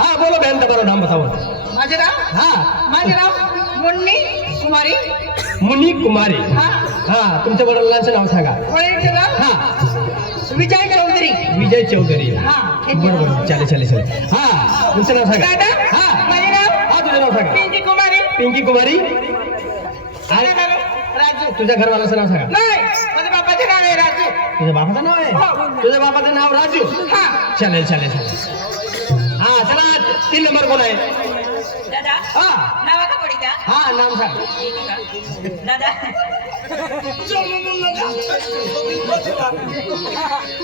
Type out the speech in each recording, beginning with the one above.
हाँ बोलो बहन तुम्हारा नाम बताओ। माझे नाव हाँ मुन्नी कुमारी. मुनी कुमारी. हाँ हाँ तुमच्या वडिलांचं नाव सांगा. वडीलचं नाव हाँ विजय चौधरी. विजय चौधरी. हाँ बरोबर चालेल चालेल चालेल. हाँ तुमचं नाव सांगा. दादा हाँ माझे नाव हाँ तुझं नाव सांगा. पिंकी कुमारी. पिंकी कुमारी. माझे नाव राजू. तुझ्या घरवाल्याचं नाव सांगा. नाही माझ्या बापाचे नाव आहे राजू. तुझ्या बापाचं नाव आहे. तुझ्या बापाचं नाव राजू. हाँ चालेल चालेल चालेल. हाँ चला 3 नंबर कोण आहे. दादा हाँ नावा का पड़ी का हाँ नाम सांग. दादा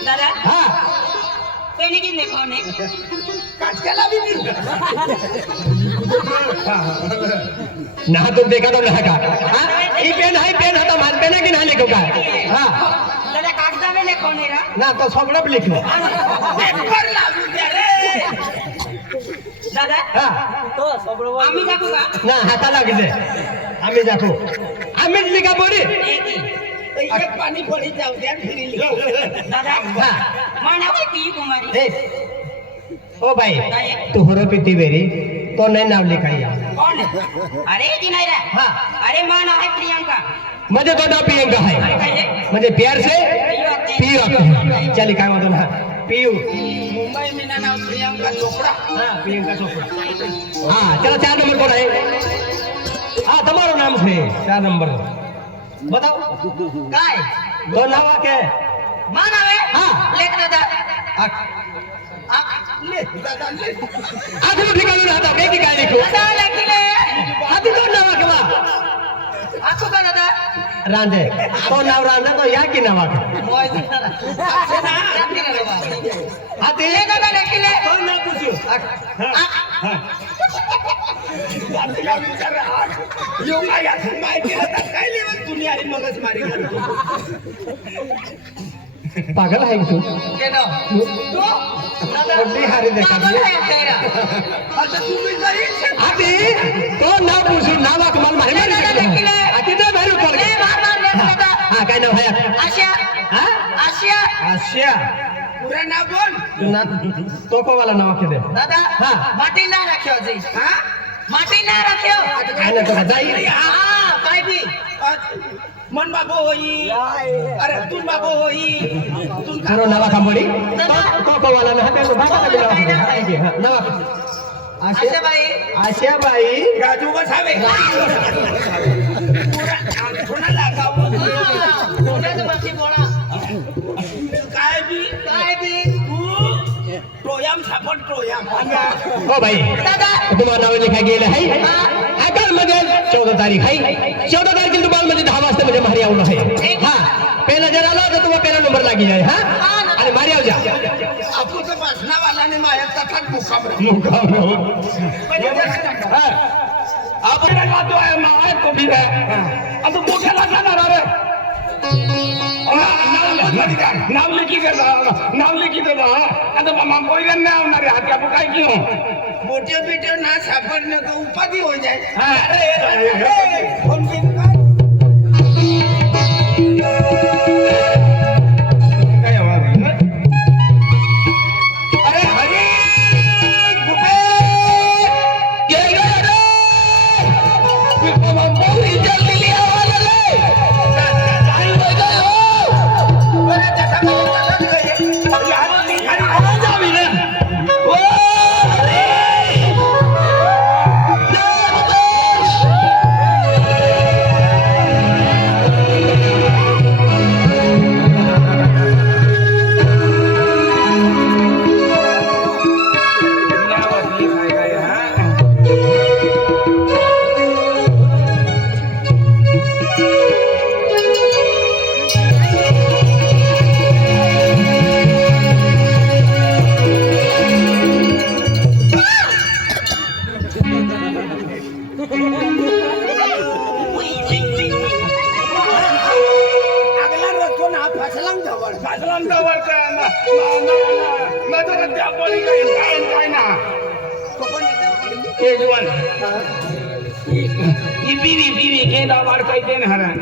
दादा हाँ पेने कितने कौन है ना तुम देखा तो ना का. हाँ ये पेन है पेन है तो मान पेन है कि ना लिखो का. हाँ दादा कागदा में लिखो नहीं रहा ना तो सगळं पण लिखो. दादा हाँ आम्ही जातो का ना हाता लागले आम्ही जातो. आम्हीच लिखा बोली. एक पाणी पडी जाऊ द्या फिरी दादा हाँ मां नाव आहे पी कुमारी. ए ओ भाई तू होरो पिती बेरी तो नहीं नाव लिखाई. कौन है अरे जी नहीं रहा हाँ अरे मां नाव है प्रियंका. मुझे तो नाव प्रियंका है. कैसे म्हणजे प्यार से पियू. चल काय म्हणतो ना पियू. मुंबई में ना नाव प्रियंका चोपड़ा. हाँ प्रियंका चोपड़ा. हाँ चलो 4 नंबर कौन है. हाँ तुम्हारा नाम है 4 नंबर बताओ. काय दो नाव के. मा नाव आहे हाँ लेख दादा. ले आखिर ठिकाणी राहता बेकी काय लिखू. दादा लेखिले हाती दोन नाव केला. आखो का दादा रांधे तो नाव रांधे तो या की नावा का. हाती ले दादा लेखिले तो नाव पूछू. पागल है तू. केनो तू मोठी हारी देखा. पागल आहे तेरा. आता तुम्ही घरी हाती तो नाव पूछू नावा कमाल मारे ले दादा लेखिले हाती तो बाहेर उतर. ले मार ले दादा. हाँ काय नाव है. आशिया हाँ आशिया आशिया. पूरा नाव बोल ना तो को वाला नाव के दे. दादा हाँ. माटी ना रखियो जी. हाँ माटी ना रखियो. काय ना तो जाई. हाँ काय भी मन बाबू होई अरे तुम बाबू होई तुम करो नावा कंबोडी तो को वाला ना ते बाबा का नाव. हाँ नावा आशा आशिया बाई आशिया बाई. राजू बसावे पूरा थोड़ा लगाओ थोड़ा तो बाकी बोला काय भी तू टोयाम सापड टोयाम. ओ भाई दादा तुम्हाला नाव लिखा गेलं आहे. अकल मध्ये 14 तारीख आहे. 14 तारखेला तुम्हाला म्हणजे 10 वाजता म्हणजे मारी आवलं आहे. हाँ पहिला जर आला तर तुम्हाला पहिला नंबर लागी जाय. हाँ आणि मारी आव जा. आपू तो बसना वाला ने माया तखत हाँ आप तो है माया को भी है अब मोठा लागणार रे. नाव लिखी दे आता मामा कोई नहीं होणार है हाथ आपको काय क्यों मोटे बेटे ना सापडने का उपाधि हो जाए. अरे हरी केजवन बीवी के दावार कई देन हरन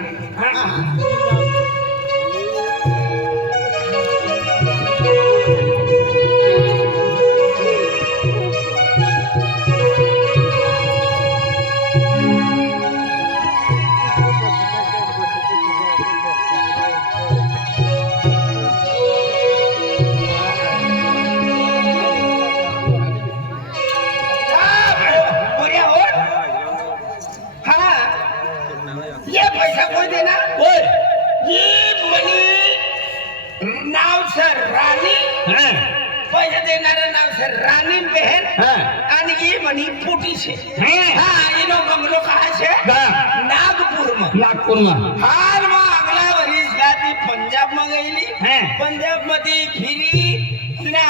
रानी बहन हाँ। आणि ये मनी पोटी छे हैं? हाँ इनो बंगलो कहाँ छे कहाँ? नागपुर में नागपूर में हाल में अगला वरीस लाती पंजाब में गईली हैं? पंजाब मध्ये फिरी ना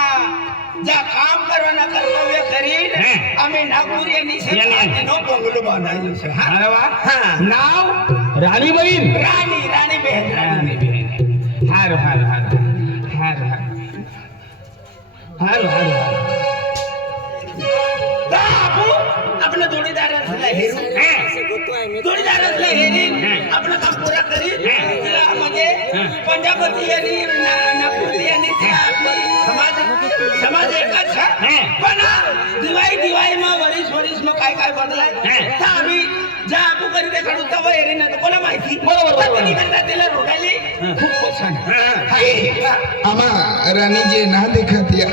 जा काम करवाना कर्तव्य करीन हैं? आम्ही नागपूर यांनी से यांनी. नो बंगलो बांधायलो छे हाँ अरे वाह हाँ. नाव राणीबहीण रानी बहन रानी बहन हार हार हार हार हार हार हार बाबू अपने जोडीदाराला हेरू जोडीदाराला हेरीन आपलं काम पुरा करीन तिला म्हणजे पंजाबती आणि नागपुरी आणि समाज एकच आहे पण दिवाळी मग वरीस मग काय बदलाय तर आम्ही ज्या आपू करी ते काढू तव हेरीन तर कोणा माहिती बरोबर. तिला रोडाली खूप पसंत आमा रानी जी ना देखा दिया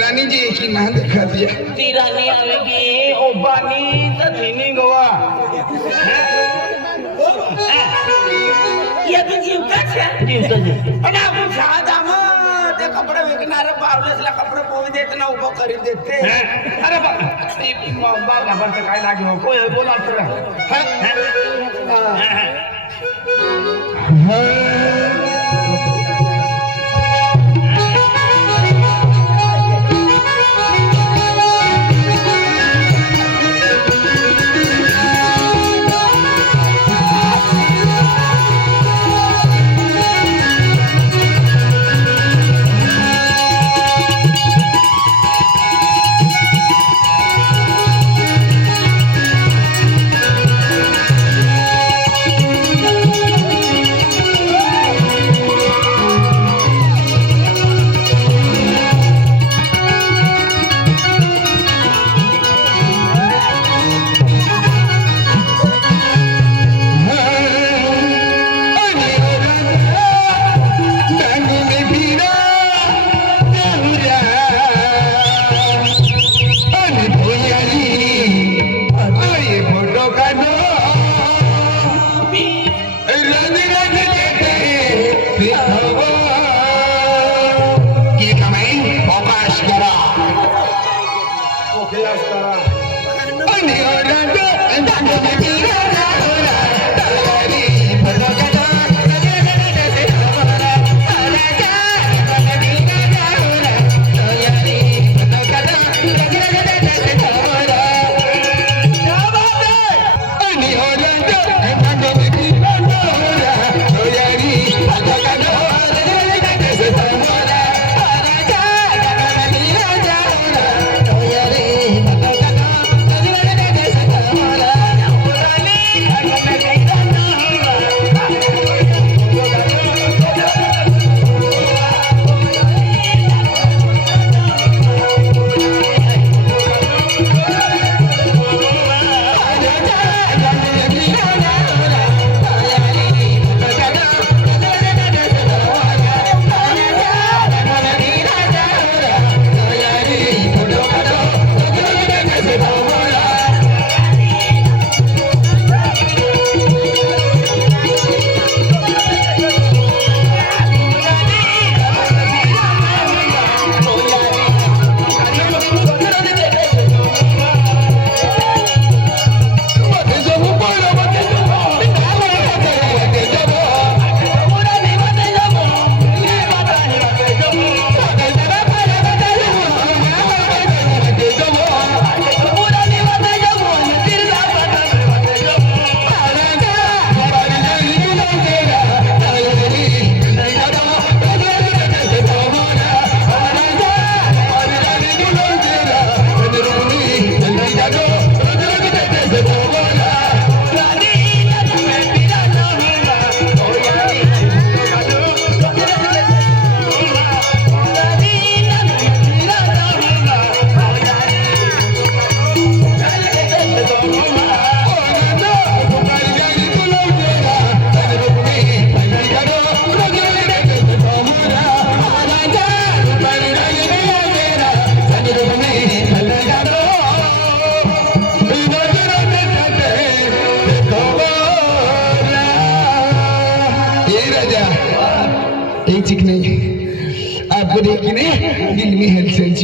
रानी जी की ना देखा दिया ती राणी आवेगी ओबानी तर तिने गोवा या तर जीवताच आहे दिवसाचे आणि आपण साधा मग ते कपडे विकणार पावलेसला कपडे पोवी देत ना उभं करीत देते अरे बाबा काय लागेल कोण बोला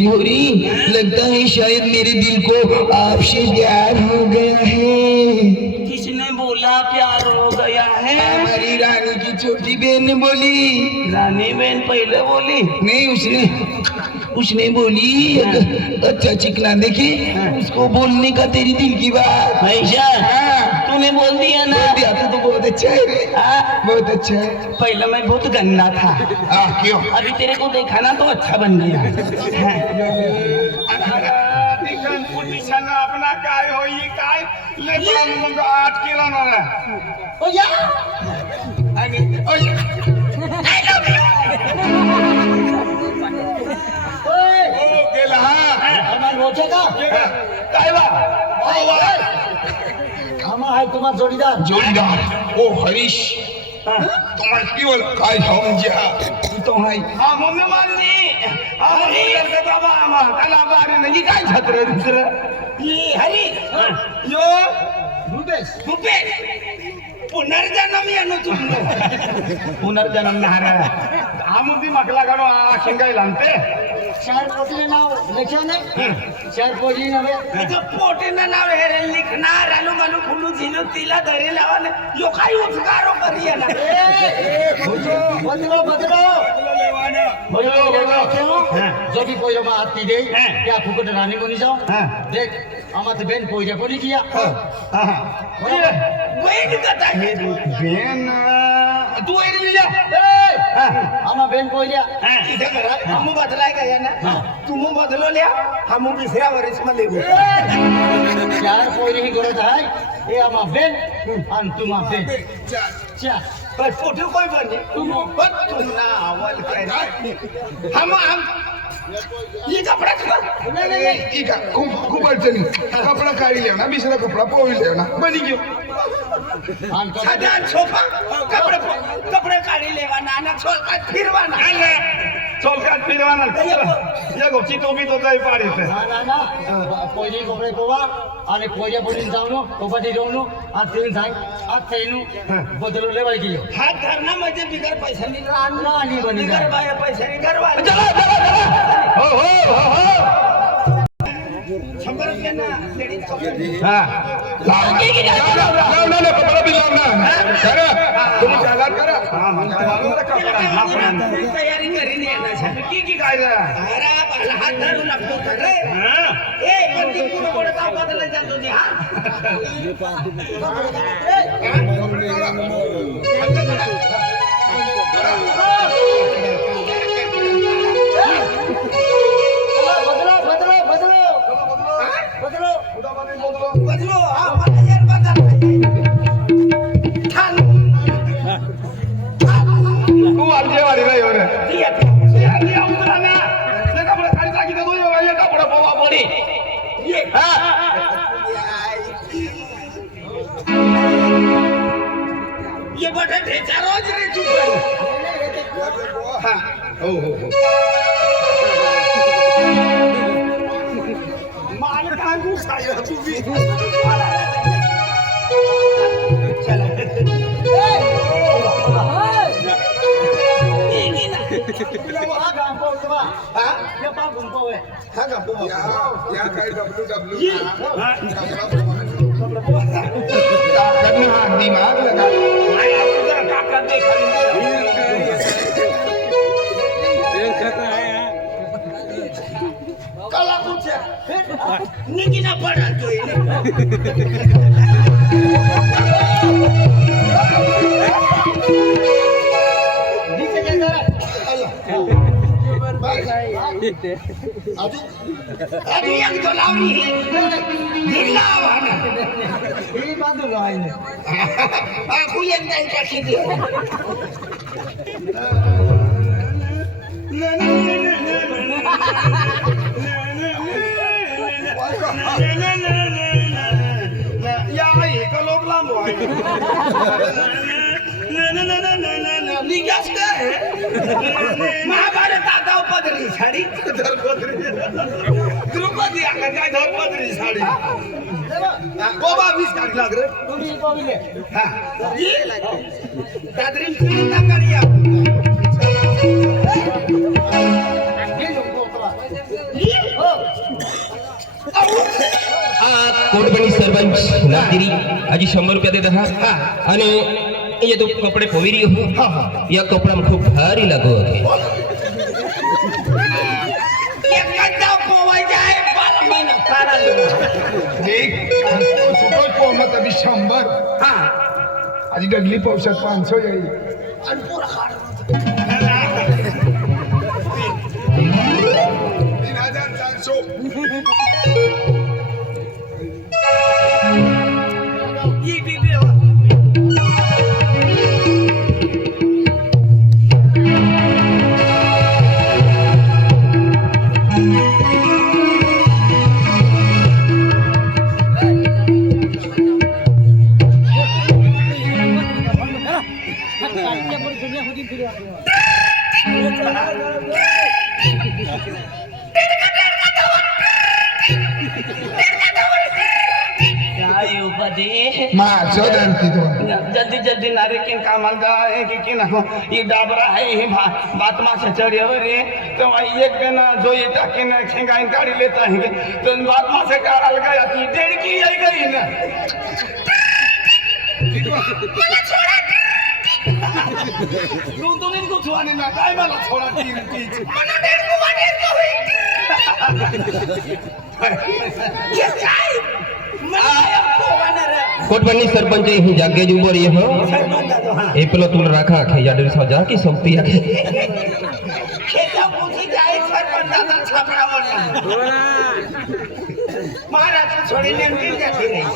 कैसी हो रही? लगता है शायद मेरे दिल को आपसे प्यार हो गया है। किसने बोला प्यार हो गया है? हमारी रानी की छोटी बहन ने बोली। रानी बहन पहले बोली। नहीं, उसने बोली अच्छा चिकना देखे उसको बोलने का तेरी दिल की बात। ऐसा हाँ, तूने बोल दिया ना। बोल दिया तो बहुत अच्छा है रे। हाँ, बहुत अच्छा है। पहले मैं बहुत गंदा था, क्यों? अभी तेरे को देखा ना तो अच्छा बन गया। अपना काय होई काय लेपला मग आठ केला ना रे. ओ या आणि ओ गेला हा हमार रोचे का काय बा हम है तुम्हार जोड़ीदार। जोड़ीदार ओ हरीश तुम्हारे की बोल काय हम जा तो है हा मम्मी मानजी अरे बाबा आम्हा त्याला बारी नाही काय छत्र दुसरं ये हरी यो रुपेश रुपे पुनर्जन्म येणं तुमनं पुनर्जन्म नहारा आमुदी मकला काढो शिंगाई लागते चार पोटी नाव लिखे नाही चार पोटी नव्हे त्याचं पोटेनं नाव हेरे लिखणार आलू गालू फुलू झिलू तिला धरे लावा यो काही उपकारो करी ना बदलो जो भी कोई बात की दे क्या फुकट रानी बनी जाओ देख आमा तो बेन कोई को नहीं किया वेट करता है बेन तू एरी लिया आमा बेन कोई लिया इथे करा हम बदलाय का ना तुम बदलो लिया हम दुसऱ्या वर्ष मध्ये चार पोरी ही गरज आहे ये आमा बेन आणि तुमा बेन चार बस पोटी कोई बने तुम ना आवल काय हम ये कपड़ा नहीं इका खूप अडचणी कपडा काढी लेवना बिसरा कपडा पोळी लेवना बनी घेऊ सदा छोपा कपड़े काढी लेवा नाना छोलकात फिरवाना छोलकात फिरवाना ये गोची तो भी तो काही पाडीते ना पहिली कपडे पोवा आणि पहिल्या पडून जाऊन कपाटी जाऊन आज तीन सांग आज तेनू बदलले पाहिजे हात धरणा म्हणजे बिगर पैशानी राणी बनी बिगर बाया पैशानी गरवा हो हो हो 100 रुपयांना लेडीज कपडे लाव कपडा बी लाव ना करा तुम्ही चालात करा तयारी करीन येणार की काय रे अरे मला हात धरू लागतो खरे ए पण ती पुढे पुढे काम बदलला जातो ती बदलो हा मला यार तू आलजे वाली रे एवढे कपडा पोवा पोडी ये बटाट्याचा रोज रे चुप हा हो हो हो माल कांगू साया तुम्ही या काय डब्ल्यू दिमाग लगा कला कुछ निकिना पड़ा तो अभी एक तो लावली दिला आवाना ही बाजूला आहे आखू एक नाही टाकी या एक लोक लांब निघास काय महाभारत आता पदरी साडी द्रौपदी काय धर्मपत्री साडी बाबा 20 काढ लाग रे तुम्ही पाहिले दादरी फिरून टाकाली हे लोक ही कोटबणी सरपंच नागगिरी आजी 100 रुपया देत हा आणि ये तो कपडे पोविरी हो या कपड़ा में खूप भारी लागो है एखादा पोवायचा आहे 12 महिना काढा एक सुपर पोहमत अभी 100 हा आधी डगली पावसात 500 येईल आणि पुरा काढा 3400 ही बिबे हो. काय उपदे माझं धरती तो जल्दी जल्दी नारे किन कामाला जा की किन ही डाबरा आहे ही बात मासे चढ्यावर रे तो एक बेन जो ये टाकीन खेंगाईन काढी लेत आहे तो बात मासे काढायला काय ती डेडकी आहे गई ना तू तुम्ही कुठवाने ना काय मला थोडा तीन तीच मला डेडको वाटेल काय कोटबणी सरपंच ही जागे जो बोरी हो ए पेलो तुम राखा खे या डर जा की संपती है खेता पूछी जाए सरपंचाचा छापरावर महाराज छोडी नेमकी जाती नाही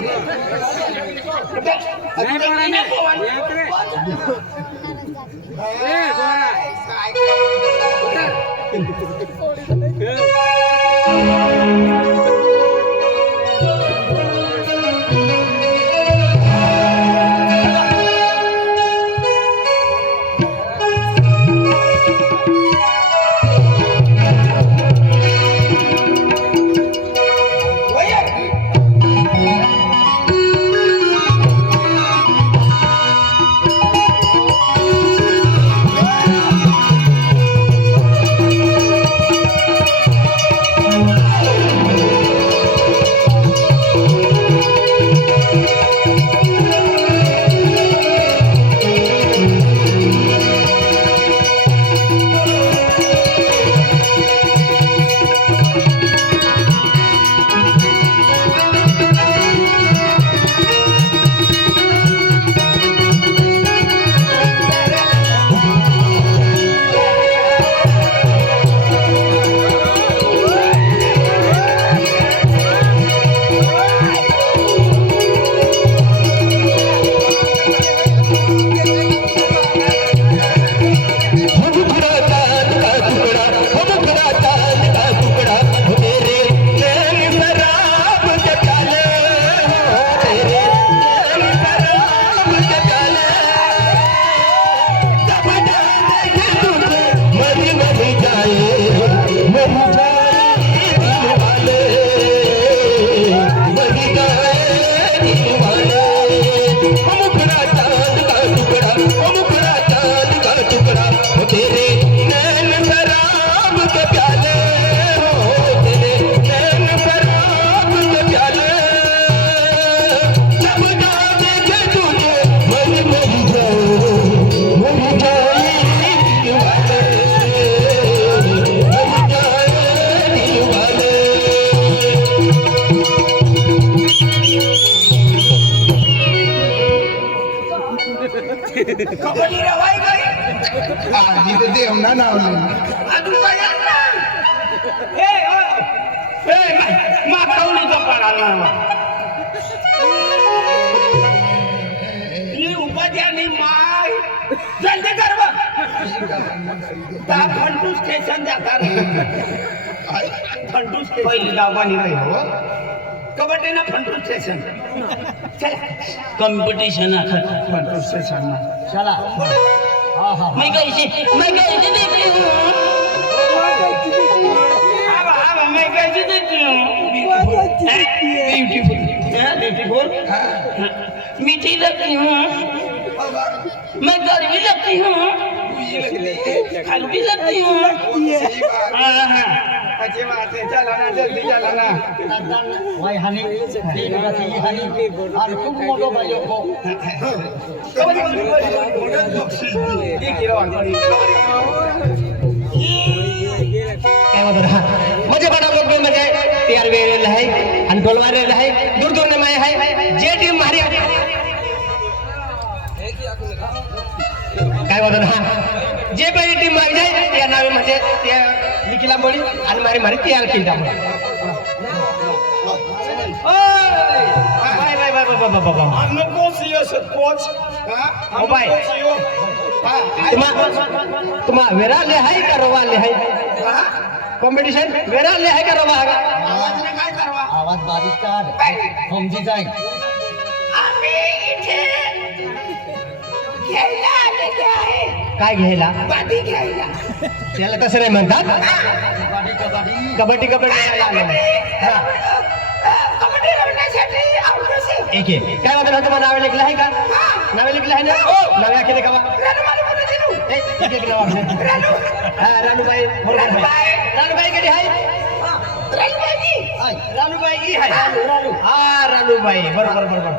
कबड्डी रवाई गई आधी तर देवना नावले अजून काय आणला माथावणीचा पडाला ही उपाध्यानी माय जल्दी कर फंटू स्टेशन जाता फंटू स्टेशन पहिली गावानी नाही हो कबड्डी ना फंटू स्टेशन कंपटीशन फंटू स्टेशन चला मैं कैसे देखती हूँ मैं कैसे देखती हूँ ब्यूटीफुल मीठी लगती हूँ मैं गर्मी लगती हूँ हल्की लगती हूँ अच्छी बात है चला ना जल्दी चला ना भाई हानी तीन बची हानी और खूब मोटो भाइयों को ये किरण काय होतं ना म्हणजे बडा लोक बी म्हणजे तयार वेळेला आहे आणि डोलवारेला आहे दूर दूर ने माय आहे जे टीम मारी काय होतं ना जे पहिली टीम मारी जाय त्या नावे म्हणजे त्या लिखीला बोली आणि मारी मारी तयार केली आपण bye bye bye bye bye bye नको सीएस कोच ओ बाय तुम्हा वेराले आहे का रोवाले आहे कॉम्पिटिशन वेराले आहे का रोवा आवाज ने काय करवा आवाज बारीक काढ समजी जाय आम्ही इथे घ्यायला आलेले आहे काय घ्यायला बादी घ्यायला त्याला तसं नाही म्हणतात कबड्डी कबड्डी कबड्डी रमण्यासाठी आवडते एक आहे काय होतं ना तुम्हाला नावे लिखलं आहे का नावे लिखलं आहे ना नावे आखी देखा रानूबाई बरोबर आहे रानूबाई कधी आहे रानूबाई ही आहे हा रानूबाई बरोबर बरोबर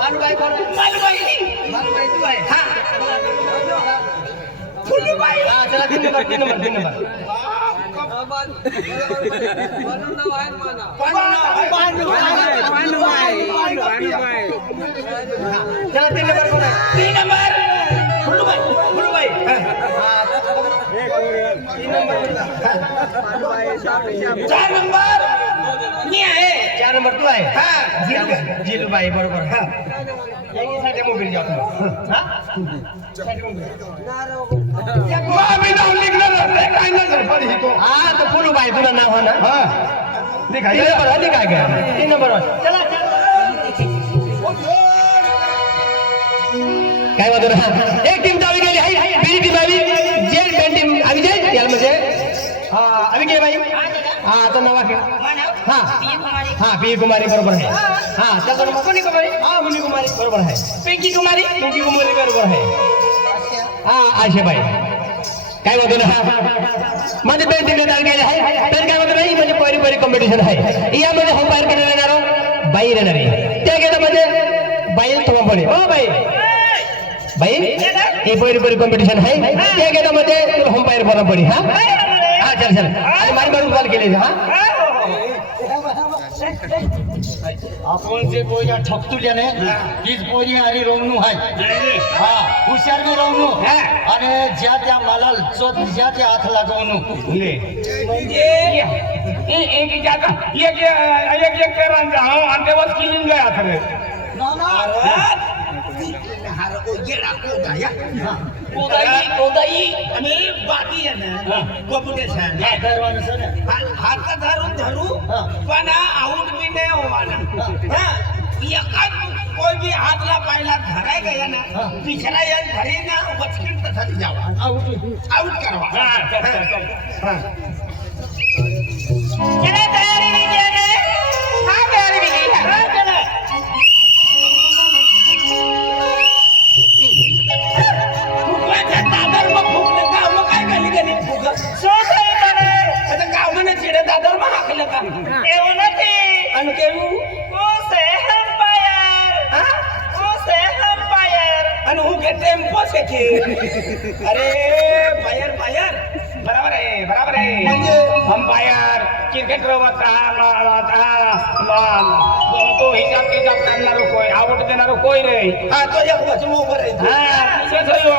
रानूबाई कोण रानूबाई तू आहे हा चला तीन नंबर चला तीन नंबर कोण आहे तीन नंबर फुलूबाई चार नंबर मी आहे चार नंबर तू आहे जिलूबाई बरोबर साठी मोबाईल जाऊ आम्ही नाव लिखलं काय नजर पड ही तो हा तो फुलूबाई तुला नाव आहे ना दिखाई तीन नंबर आहे काय काय तीन नंबर चला काय वाटतं ना एक टीम आवी गेली आहे बीडी टीम आवी जे पेन टीम आवी जाय याला म्हणजे आवी गेली बाई हा तो नावा के हा हा पी कुमारी बरोबर आहे हा त्याचा नाव कोणी कुमारी हा मुनी कुमारी बरोबर आहे पिंकी कुमारी बरोबर आहे हा आशेबाई काय होतं ना माझे पेन टीम गेले आहे तर काय होतं नाही म्हणजे पहिली कॉम्पिटिशन आहे यामध्ये होम बाहेर केलेला येणार बाई येणार आहे त्या गेलं म्हणजे बाई तुम्हा पडे हो बाई बाई हे पहिली कॉम्पिटिशन आहे त्या गेल्यामध्ये तुला होम बाहेर बोला पडे हा हा चल आणि मारी मारून कॉल केले हा आपण जे पोया ठकतुल्याने तीच पोरी आणि रोवणू आहे हा हुशार बी रोवणू आणि ज्या त्या मालाल ज्या त्या हात लागवणू एक जाता एक करा जाओ आणि तेव्हाच किलीन गया खरे कोदाई आणि बाकी आहे ना कॉम्पिटिशन हात धरू पण आउट भी नाही होवाना एकाच कोई भी हातला पायला धराय गया ना पिछला या धरी ना बचकिन तसा जावा आउट करवा चला तयारी में जाने हां तयारी में गई हां चला फुकवाच्या दादर मग फुकलं का मग काय गली गली फुक सो काय करे आता गाव म्हणे चिडे दादर मग हाकलं का एवढं ते आणि केवू ओसे अंपायर आणि हु के टेम्पो से के अरे फायर बराबर आहे अंपायर क्रिकेट रवता तो हिसाब किताब करणारो कोई आवड देणारो कोई रे हा तो एक वचन उभं आहे हा से थयो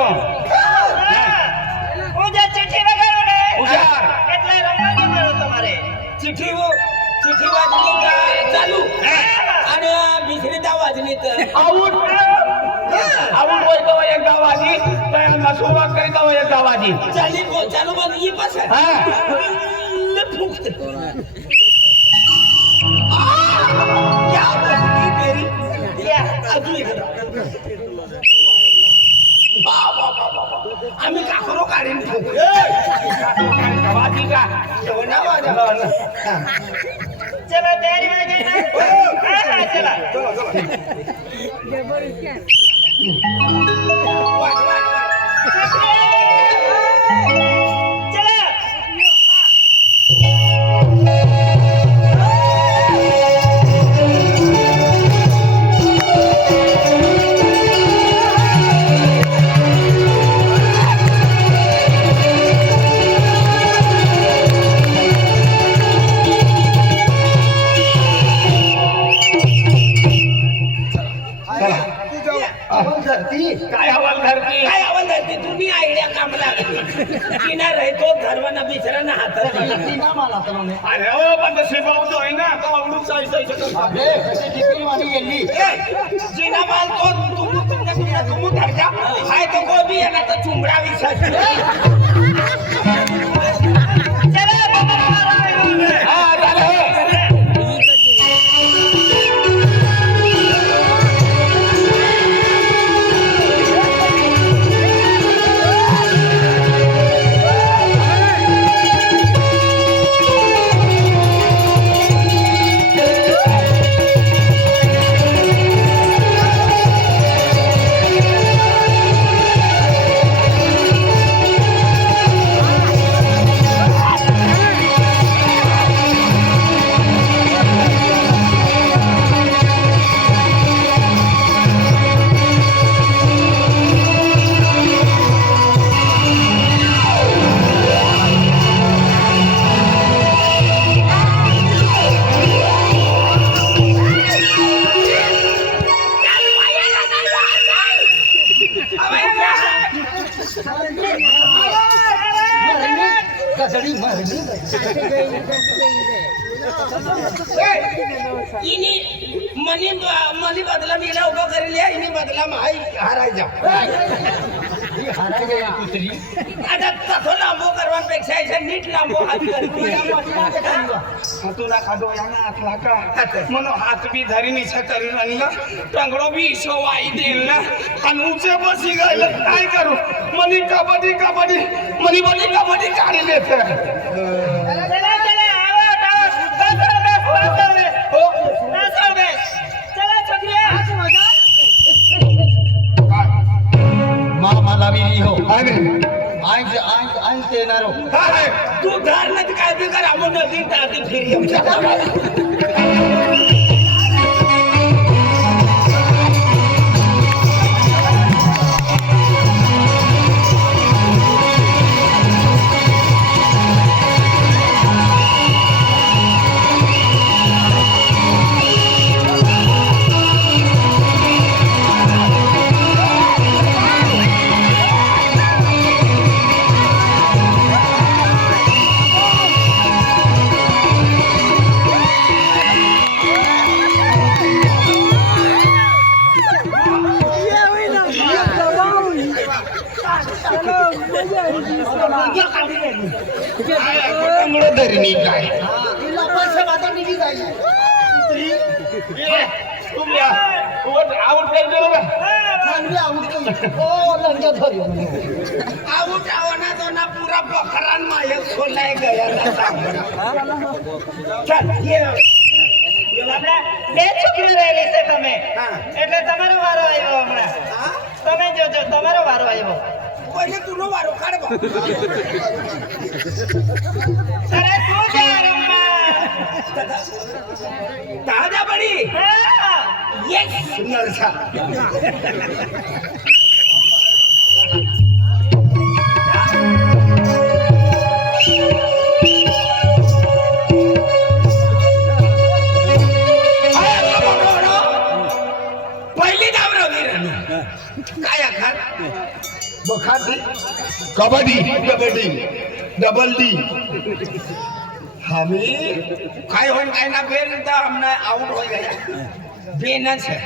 उजा चिठ्ठी वगाड़ो ने उजा કેટલા રંગા કેવાનો તમારે चिठ्ठी वाजली का चालू आणि बिसरीता वाजली तर आऊट होय तो एक गावाची तयांना सुरुवात करीत आहो एक गावाची चालू मग ही पास हा फुकते क्या बसती तेरी या अजून एक आम्ही काकरो काढीन गावाची का चला तयारी आहे ना? हा, चला वाट, वाट, वाट. चला. काय हवाल धरती काय आवाज धरते तुम्ही आयडिया काम लागली किनार आहे तो धर्माना बिचारांना हातात दिला. तिना मला तर म्हणे. अरे ओ पण शिपाऊ जो आहे ना तो आवडून जायचं अरे कशी टिफिन वाली गेली. जिना माल तो तुम धरजा हाय तो कोई भी है ना तो चुमड़ा विश्वास चला कसडी मरली. इनी मनी बदला मीला उभा करेल इनी बदला माई हारायचा ही हाराय गई कुत्री. आता तसं लांबो करवांपेक्षा याच्या नीट लांबो हात करते तुला खादो या ना हातला का म्हणून हात बी धरीने छतरी आणलं टंगडो बी वाई देईल ना आणि उचे बसी गेलं काय करू मनी कबड्डी कबड्डी मनी बनी कबड्डी काढी देत चला चला आवाज आवाज चला सगळे मला विरी हो. अरे आईच येणार हो. तू धार नाही काय बी कर आपण नदी टाकी फिरी आमच्या धरणी काय आऊट आवना तो ना पूरा बकरान माय खोलाय गया चल ये બે છોકરીઓ રહેલી છે તમે એટલે તમારો વારો આવ્યો હમણાં તમે જોજો તમારો વારો આવ્યો કોઈને તુનો વારો કાઢવો અરે તું જા રમવા તાજા પડી યસ નરસા काय आखात बखाटी कबड्डी कबड्डी डबल डी हमी काय होईल काय ना फेर तर हमने आउट हो गया बेनच है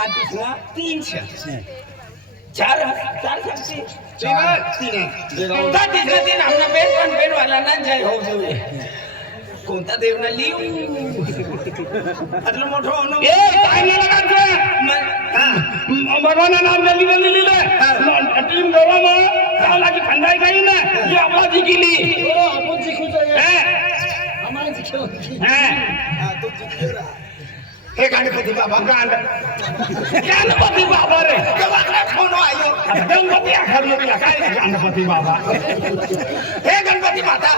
और दूसरा 3 है 4 सकती तीन तीसरा दिन हमने बेन पण बेन वाला ना जाय हो जोए कोणता देवना लिव अतलं मोठं होणं ए टाइम नाही लागायचं भगवान नाम लिहिलं टीम गौरव चावला की खंडाई काही ना ही आपला जिंकली आपण जिंकूच आहे. आम्हाला हे गणपती बाबा गणपती बाबा रे फोन आयो गणपती आखरला काय गणपती बाबा हे गणपती माता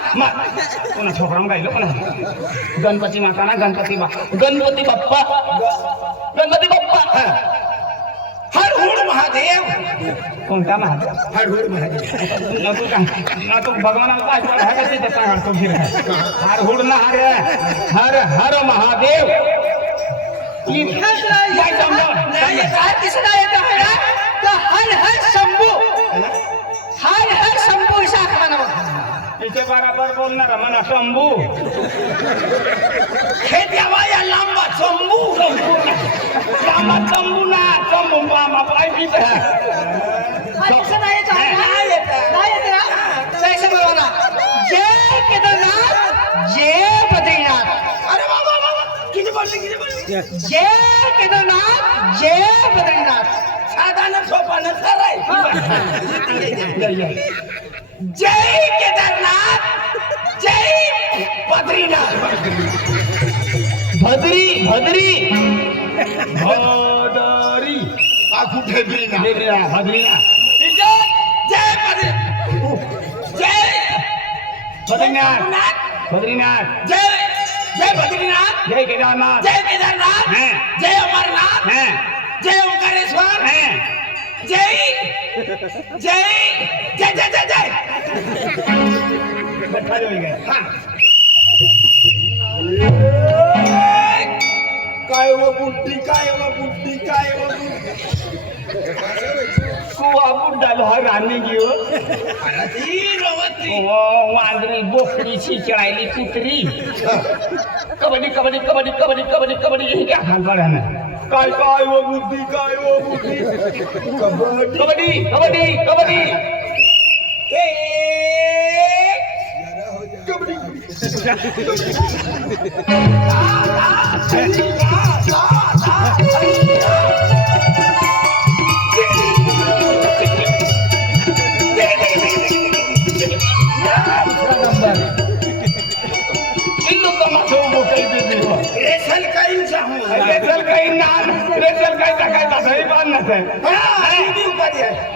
कोणा छोकरा गायलो कोणा गणपती माता ना गणपती बाप्पा हर हुड महादेव कोणता महादेव हळूहळू महादेव ना तू भगवानाला काय पण आहे ते त्याचा तो फिर हर हुड ना हर हर महादेव इतकंच नाही काय दिसत येत आहे ना तर हर हर शंभू शाख म्हणावं इथे बरोबर बोलणार म्हणा शंभू हे देवा या लांबा शंभू मामा शंभू ना शंभू मामा पाय पीत दिसत नाही येत ना कैसे बोला ना जय केदारनाथ जय बद्रीनाथ अरे बाबा किती बोलले जय केदारनाथ जय बद्रीनाथ साधारण सोपान सराय जय केदारनाथ जय बद्रीनाथ भद्री हा कुठे गेला जय बद्रीनाथ जय बद्रीनाथ जय केदारनाथ जय केदारनाथ जय अमरनाथ जय ओंकारेश्वर जय जय जय जय जय जय काय व बुड्डी काय व कुवा बुड्डालो हा राणी घेऊ वांदरी बोकडी चिचळायली कुत्री कबड्डी हे काय हालपाड्यानं काय व बुद्धी कबड्डी रेशल काही सांगू रेचल काही टाकायचा सही बांध नसे उपाधी आहे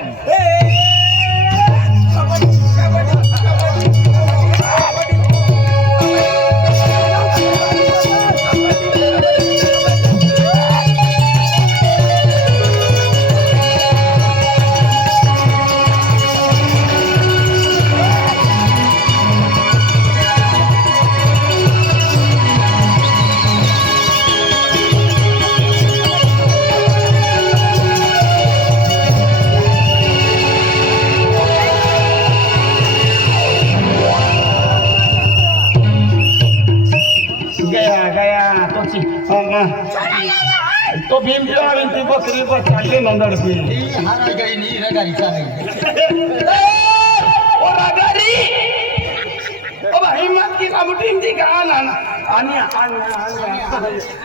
तो भीम ती बकरी बसली नंदरती ही हारा गई नी रगारीचा नाही ओ रगारी ओ भाई मत की सामुटी ती का आणि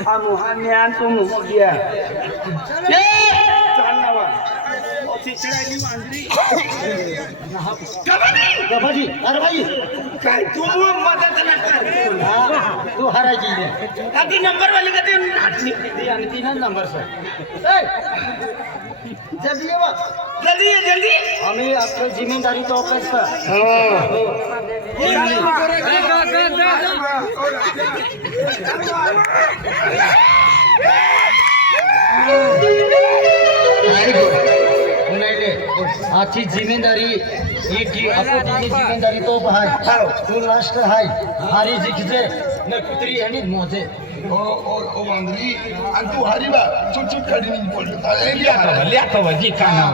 आम्ही तुम हो गया चाल ना चिचड़ाली वांदरी गबाजी अरे भाई काय तू मदत न कर तू हारायची इथे. आधी नंबर वाली का ते नाटली ती आणि 3 नंबर सर जल्दी ये बा जल्दी ये जल्दी आम्ही आपली जिम्मेदारी तो कसं आजची जिम्मेदारी ही की आपली जिम्मेदारी तो हाय तू लास्ट हाय हारी जिंकचे न कुत्री आणि मोजे ओ वांदरी आणि तू हरी बा चुटचुट काढी नाही बोलतो लिया जी का नाव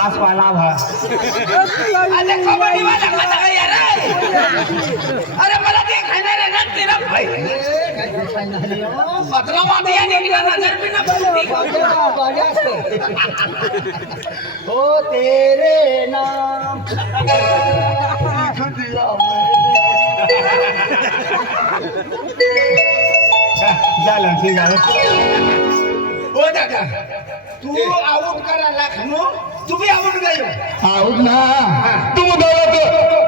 घास वाला भा अरे कबड्डी वाला कसा काय यार अरे मला ते खाणार आहे ना तेरा भाई पत्रा माती या निघला नजर भी ना हो तेरे नाम झालं ठीक आहे हो दादा तू आउट करायला खनो तू भी आउट गयो आऊट ना तू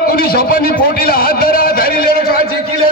तुझी स्वप्नी पोटीला हात धरा धरी लेलो काची किले